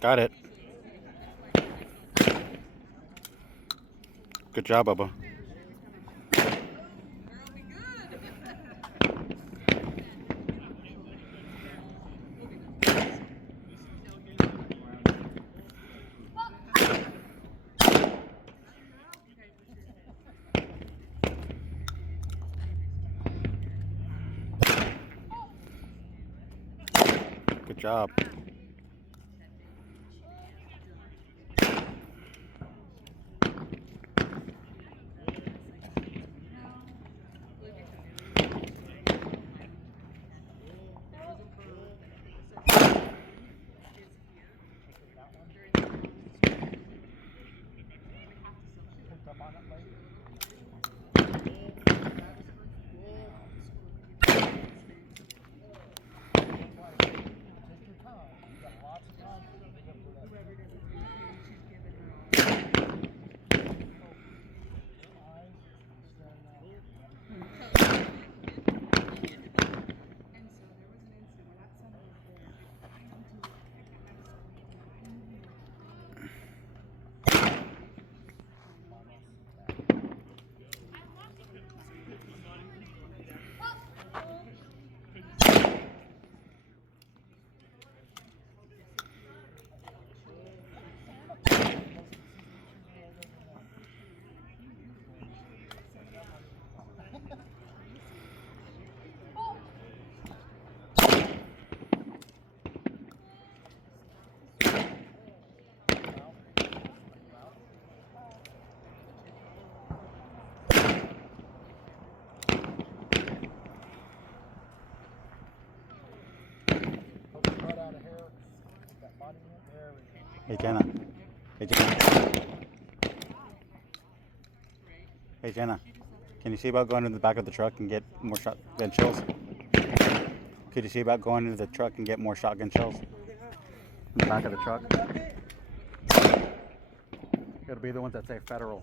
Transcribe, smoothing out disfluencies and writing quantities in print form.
Got it. Good job, Bubba. Good job. Hey, Jenna. Hey, Jenna. Hey, Jenna. Can you see about going to the back of the truck and get more shotgun shells? Could you see about going into the truck and get more shotgun shells? In the back of the truck? It'll be the ones that say federal.